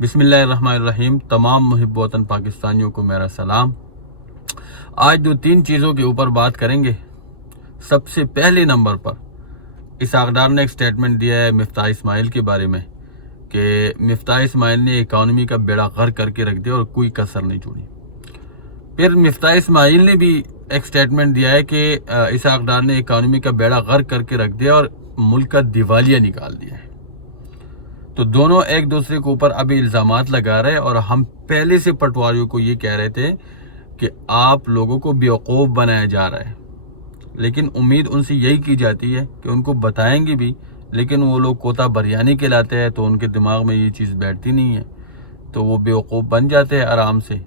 بسم اللہ الرحمن الرحیم۔ تمام محب وطن پاکستانیوں کو میرا سلام۔ آج جو 3 چیزوں کے اوپر بات کریں گے۔ سب سے پہلے نمبر پر اسحاق ڈار نے ایک سٹیٹمنٹ دیا ہے مفتاح اسماعیل کے بارے میں کہ مفتاح اسماعیل نے اکانومی کا بیڑا غرق کر کے رکھ دیا اور کوئی کسر نہیں چھوڑی۔ پھر مفتاح اسماعیل نے بھی ایک سٹیٹمنٹ دیا ہے کہ اسحاق ڈار نے اکانومی کا بیڑا غرق کر کے رکھ دیا اور ملک کا دیوالیہ نکال دیا ہے۔ تو دونوں ایک دوسرے کے اوپر ابھی الزامات لگا رہے، اور ہم پہلے سے پٹواریوں کو یہ کہہ رہے تھے کہ آپ لوگوں کو بیوقوف بنایا جا رہا ہے، لیکن امید ان سے یہی کی جاتی ہے کہ ان کو بتائیں گے بھی، لیکن وہ لوگ کوتا بریانی کھلاتے ہیں تو ان کے دماغ میں یہ چیز بیٹھتی نہیں ہے، تو وہ بیوقوف بن جاتے ہیں آرام سے۔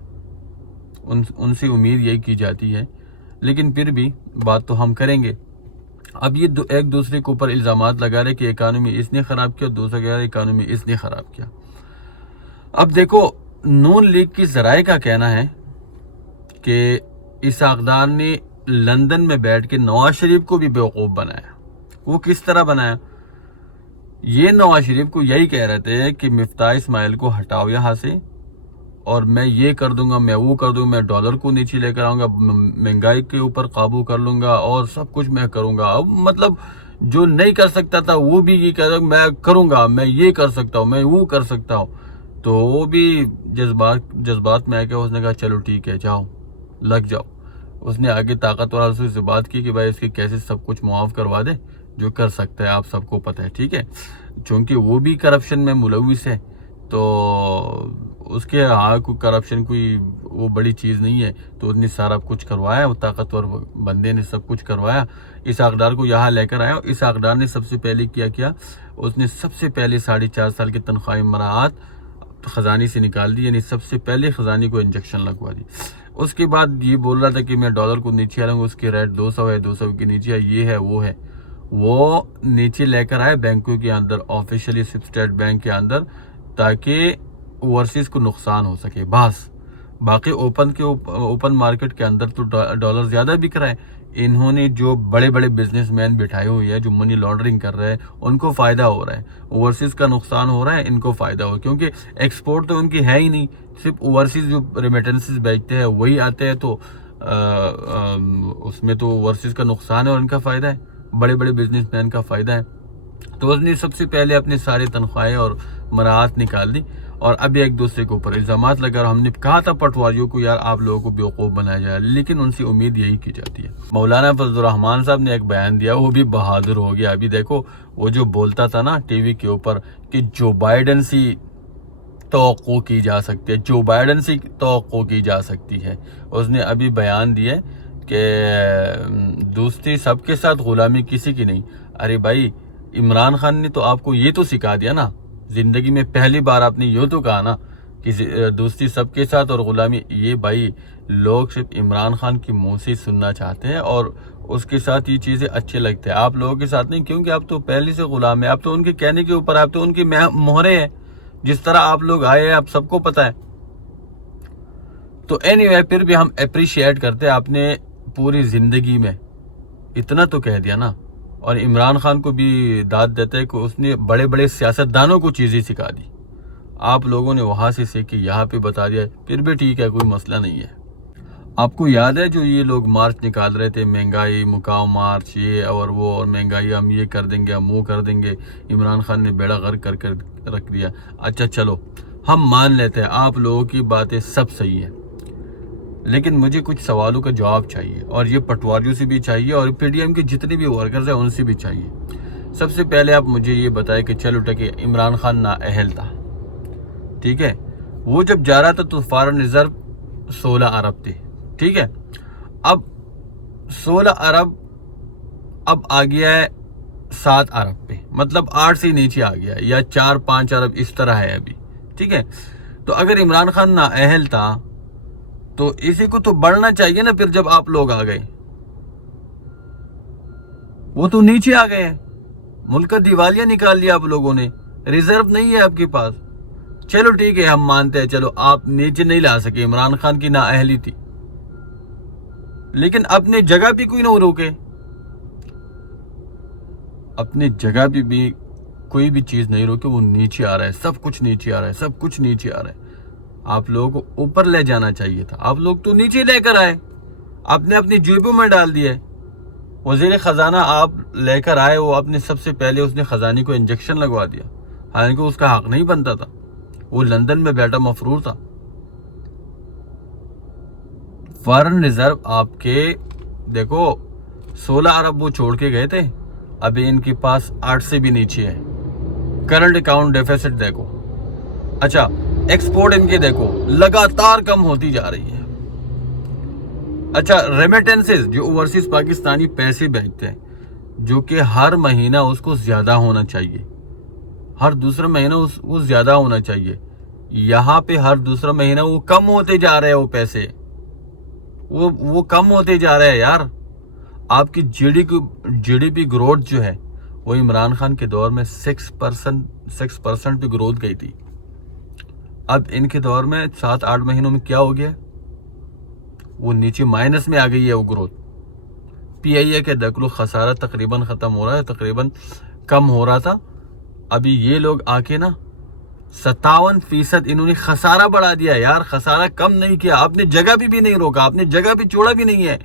ان سے امید یہی کی جاتی ہے، لیکن پھر بھی بات تو ہم کریں گے۔ اب یہ ایک دوسرے کے اوپر الزامات لگا رہے کہ اکانومی اس نے خراب کیا، دوسرا کہہ رہا اکانومی اس نے خراب کیا۔ اب دیکھو، نون لیگ کی ذرائع کا کہنا ہے کہ اسحاق ڈار نے لندن میں بیٹھ کے نواز شریف کو بھی بیوقوف بنایا۔ وہ کس طرح بنایا؟ یہ نواز شریف کو یہی کہہ رہے تھے کہ مفتاح اسماعیل کو ہٹاؤ یہاں سے، اور میں یہ کر دوں گا، میں وہ کر دوں گا، میں ڈالر کو نیچے لے کر آؤں گا، مہنگائی کے اوپر قابو کر لوں گا، اور سب کچھ میں کروں گا۔ اب مطلب جو نہیں کر سکتا تھا وہ بھی یہ کہہ رہا میں کروں گا، میں یہ کر سکتا ہوں، میں وہ کر سکتا ہوں۔ تو وہ بھی جذبات میں آ کے اس نے کہا چلو ٹھیک ہے، جاؤ لگ جاؤ۔ اس نے آگے طاقتور آدمی سے بات کی کہ بھائی اس کے کیسے سب کچھ معاف کروا دے جو کر سکتا ہے، آپ سب کو پتہ ہے، ٹھیک ہے۔ چونکہ وہ بھی کرپشن میں ملوث ہے، تو اس کے کوئی کرپشن کوئی وہ بڑی چیز نہیں ہے، تو اس نے سارا کچھ کروایا، وہ طاقتور بندے نے سب کچھ کروایا، اسحاق ڈار کو یہاں لے کر آیا۔ اسحاق ڈار نے سب سے پہلے کیا اس نے سب سے پہلے 4.5 سال کی تنخواہی مراعات خزانے سے نکال دی، یعنی سب سے پہلے خزانے کو انجیکشن لگوا دی۔ اس کے بعد یہ بول رہا تھا کہ میں ڈالر کو نیچے آؤں گا، اس کے ریٹ 200 ہے، 200 کے نیچے ہے، یہ ہے وہ ہے، وہ نیچے لے کر آئے بینکوں کے اندر، آفیشلی اسٹیٹ بینک کے اندر، تاکہ اوورسیز کو نقصان ہو سکے بس۔ باقی اوپن مارکیٹ کے اندر تو ڈالر زیادہ بک رہا ہے۔ انہوں نے جو بڑے بڑے بزنس مین بٹھائے ہوئے ہیں جو منی لانڈرنگ کر رہے ہیں، ان کو فائدہ ہو رہا ہے، اوورسیز کا نقصان ہو رہا ہے، ان کو فائدہ ہو رہا ہے، کیونکہ ایکسپورٹ تو ان کی ہے ہی نہیں، صرف اوورسیز جو ریمیٹنسز بیچتے ہیں وہی آتے ہیں، تو اس میں تو اوورسیز کا نقصان ہے اور ان کا فائدہ ہے، بڑے بڑے بزنس مین کا فائدہ ہے۔ تو اس نے سب سے پہلے اپنے سارے تنخواہیں اور مراعات نکال دی، اور ابھی ایک دوسرے کے اوپر الزامات لگا رہا۔ ہم نے کہا تھا پٹواریوں کو یار آپ لوگوں کو بیوقوف بنایا جائے، لیکن ان سے امید یہی کی جاتی ہے۔ مولانا فضل الرحمان صاحب نے ایک بیان دیا، وہ بھی بہادر ہو گیا۔ ابھی دیکھو، وہ جو بولتا تھا نا ٹی وی کے اوپر کہ جو بائیڈن سے توقع کی جا سکتی ہے، جو بائیڈن سے توقع کی جا سکتی ہے، اس نے ابھی بیان دیا کہ دوستی سب کے ساتھ، غلامی کسی کی نہیں۔ ارے بھائی، عمران خان نے تو آپ کو یہ تو سکھا دیا نا، زندگی میں پہلی بار آپ نے یہ تو کہا نا کہ دوستی سب کے ساتھ اور غلامی، یہ بھائی لوگ صرف عمران خان کی منہ سے سننا چاہتے ہیں، اور اس کے ساتھ یہ چیزیں اچھے لگتے ہیں، آپ لوگوں کے ساتھ نہیں، کیونکہ آپ تو پہلے سے غلام ہیں، آپ تو ان کے کہنے کے اوپر، آپ تو ان کی مہرے ہیں، جس طرح آپ لوگ آئے ہیں آپ سب کو پتہ ہے۔ تو اینی وے، پھر بھی ہم اپریشیٹ کرتے ہیں، آپ نے پوری زندگی میں اتنا تو کہہ دیا نا، اور عمران خان کو بھی داد دیتے ہیں کہ اس نے بڑے بڑے سیاستدانوں کو چیزیں سکھا دی، آپ لوگوں نے وہاں سے سیکھی، یہاں پہ بتا دیا، پھر بھی ٹھیک ہے، کوئی مسئلہ نہیں ہے۔ آپ کو یاد ہے جو یہ لوگ مارچ نکال رہے تھے، مہنگائی مقاوم مارچ، یہ اور وہ، اور مہنگائی ہم یہ کر دیں گے، ہم وہ کر دیں گے، عمران خان نے بیڑا غرق کر کے رکھ دیا۔ اچھا چلو، ہم مان لیتے ہیں آپ لوگوں کی باتیں سب صحیح ہیں، لیکن مجھے کچھ سوالوں کا جواب چاہیے، اور یہ پٹواریوں سے بھی چاہیے، اور پی ڈی ایم کے جتنے بھی ورکرز ہیں ان سے بھی چاہیے۔ سب سے پہلے آپ مجھے یہ بتائیں کہ چلو ٹکے، عمران خان نااہل تھا، ٹھیک ہے، وہ جب جا رہا تھا تو فارن ریزرو 16 ارب تھے، ٹھیک ہے، اب 16 ارب اب آ گیا ہے 7 ارب پہ، مطلب 8 سے نیچے آ گیا ہے، یا 4-5 ارب اس طرح ہے ابھی، ٹھیک ہے۔ تو اگر عمران خان نااہل تھا تو اسی کو تو بڑھنا چاہیے نا، پھر جب آپ لوگ آ گئے، وہ تو نیچے آ گئے ہیں، ملک کا دیوالیہ نکال لیا آپ لوگوں نے، ریزرو نہیں ہے آپ کے پاس۔ چلو ٹھیک ہے، ہم مانتے ہیں، چلو آپ نیچے نہیں لا سکے، عمران خان کی نااہلی تھی، لیکن اپنے جگہ پہ کوئی نہ روکے، اپنے جگہ پہ بھی کوئی بھی چیز نہیں روکی، وہ نیچے آ رہا ہے، سب کچھ نیچے آ رہا ہے، سب کچھ نیچے آ رہا ہے۔ آپ لوگوں کو اوپر لے جانا چاہیے تھا، آپ لوگ تو نیچے لے کر آئے، آپ نے اپنی جیبوں میں ڈال دیا۔ وزیر خزانہ آپ لے کر آئے، وہ اپنے سب سے پہلے اس نے خزانے کو انجیکشن لگوا دیا، حالانکہ اس کا حق نہیں بنتا تھا، وہ لندن میں بیٹھا مفرور تھا۔ فارن ریزرو آپ کے دیکھو 16 ارب وہ چھوڑ کے گئے تھے، ابھی ان کے پاس 8 سے بھی نیچے ہے۔ کرنٹ اکاؤنٹ ڈیفیسٹ دیکھو، اچھا ایکسپورٹ ان کے دیکھو لگاتار کم ہوتی جا رہی ہے۔ اچھا ریمیٹنسز جو اوورسیز پاکستانی پیسے بھیجتے ہیں، جو کہ ہر مہینہ اس کو زیادہ ہونا چاہیے، ہر دوسرا مہینہ وہ زیادہ ہونا چاہیے، یہاں پہ ہر دوسرا مہینہ وہ کم ہوتے جا رہے ہیں، وہ پیسے وہ کم ہوتے جا رہے ہیں یار۔ آپ کی جی ڈی پی گروتھ جو ہے وہ عمران خان کے دور میں 6% پہ گروتھ گئی تھی، اب ان کے دور میں 7-8 مہینوں میں کیا ہو گیا، وہ نیچے مائنس میں آ گئی ہے وہ گروتھ۔ پی آئی اے کے دخل و خسارہ تقریباً ختم ہو رہا ہے، تقریباً کم ہو رہا تھا، ابھی یہ لوگ آ کے نا 57% انہوں نے خسارہ بڑھا دیا یار، خسارہ کم نہیں کیا، آپ نے جگہ بھی نہیں روکا، آپ نے جگہ بھی چھوڑا بھی نہیں ہے،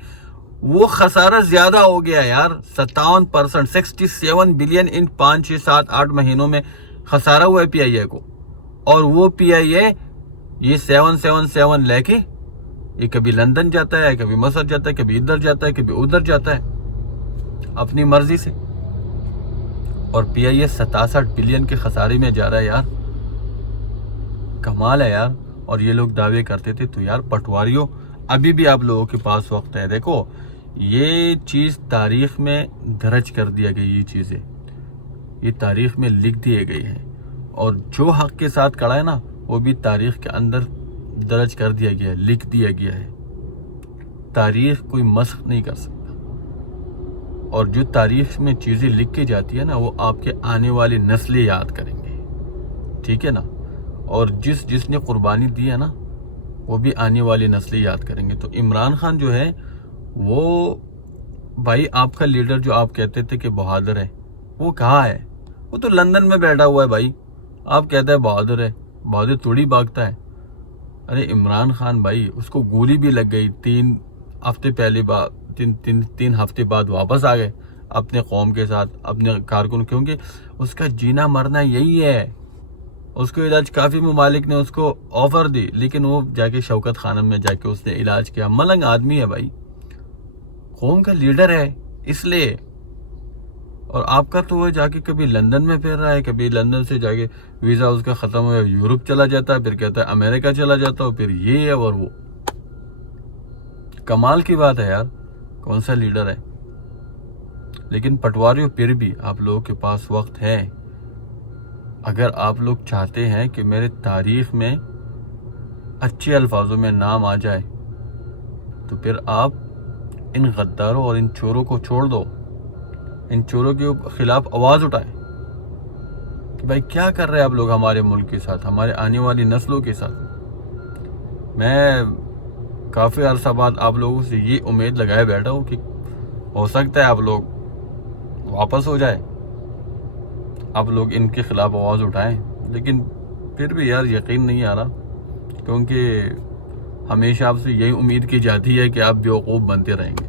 وہ خسارہ زیادہ ہو گیا یار۔ 57% 67 بلین ان 5 6 7 8 مہینوں میں خسارہ ہوا ہے پی آئی اے کو، اور وہ پی آئی اے یہ 777 لے کے یہ کبھی لندن جاتا ہے، کبھی مصر جاتا ہے، کبھی ادھر جاتا ہے، کبھی ادھر جاتا ہے اپنی مرضی سے، اور پی آئی اے 67 بلین کے خسارے میں جا رہا ہے یار، کمال ہے یار۔ اور یہ لوگ دعوے کرتے تھے، تو یار پٹواریوں ابھی بھی آپ لوگوں کے پاس وقت ہے، دیکھو یہ چیز تاریخ میں درج کر دیا گئی، یہ چیزیں یہ تاریخ میں لکھ دیے گئے ہیں، اور جو حق کے ساتھ کھڑا ہے نا وہ بھی تاریخ کے اندر درج کر دیا گیا ہے، لکھ دیا گیا ہے، تاریخ کوئی مسخ نہیں کر سکتا، اور جو تاریخ میں چیزیں لکھ کے جاتی ہے نا وہ آپ کے آنے والی نسلیں یاد کریں گے، ٹھیک ہے نا، اور جس نے قربانی دی ہے نا وہ بھی آنے والی نسلیں یاد کریں گے۔ تو عمران خان جو ہے وہ بھائی آپ کا لیڈر جو آپ کہتے تھے کہ بہادر ہے، وہ کہاں ہے؟ وہ تو لندن میں بیٹھا ہوا ہے بھائی، آپ کہتے ہیں بہادر ہے، بہادر تھوڑی بھاگتا ہے۔ ارے عمران خان بھائی اس کو گولی بھی لگ گئی، 3 ہفتے بعد واپس آ گئے اپنے قوم کے ساتھ، اپنے کارکن، کیونکہ اس کا جینا مرنا یہی ہے۔ اس کو علاج کافی ممالک نے اس کو آفر دی، لیکن وہ جا کے شوکت خانم میں جا کے اس نے علاج کیا۔ ملنگ آدمی ہے بھائی، قوم کا لیڈر ہے اس لیے، اور آپ کا تو وہ جا کے کبھی لندن میں پھر رہا ہے، کبھی لندن سے جا کے ویزا اس کا ختم ہوا یورپ چلا جاتا ہے، پھر کہتا ہے امریکہ چلا جاتا ہو، پھر یہ ہے اور وہ۔ کمال کی بات ہے یار، کون سا لیڈر ہے؟ لیکن پٹواریوں پھر بھی آپ لوگوں کے پاس وقت ہے، اگر آپ لوگ چاہتے ہیں کہ میرے تاریخ میں اچھے الفاظوں میں نام آ جائے تو پھر آپ ان غداروں اور ان چوروں کو چھوڑ دو، ان چوروں کے خلاف آواز اٹھائیں کہ بھائی کیا کر رہے ہیں آپ لوگ ہمارے ملک کے ساتھ، ہمارے آنے والی نسلوں کے ساتھ۔ میں کافی عرصہ بعد آپ لوگوں سے یہ امید لگائے بیٹھا ہوں کہ ہو سکتا ہے آپ لوگ واپس ہو جائے، آپ لوگ ان کے خلاف آواز اٹھائیں، لیکن پھر بھی یار یقین نہیں آ رہا، کیونکہ ہمیشہ آپ سے یہی امید کی جاتی ہے کہ آپ بیوقوف بنتے رہیں گے۔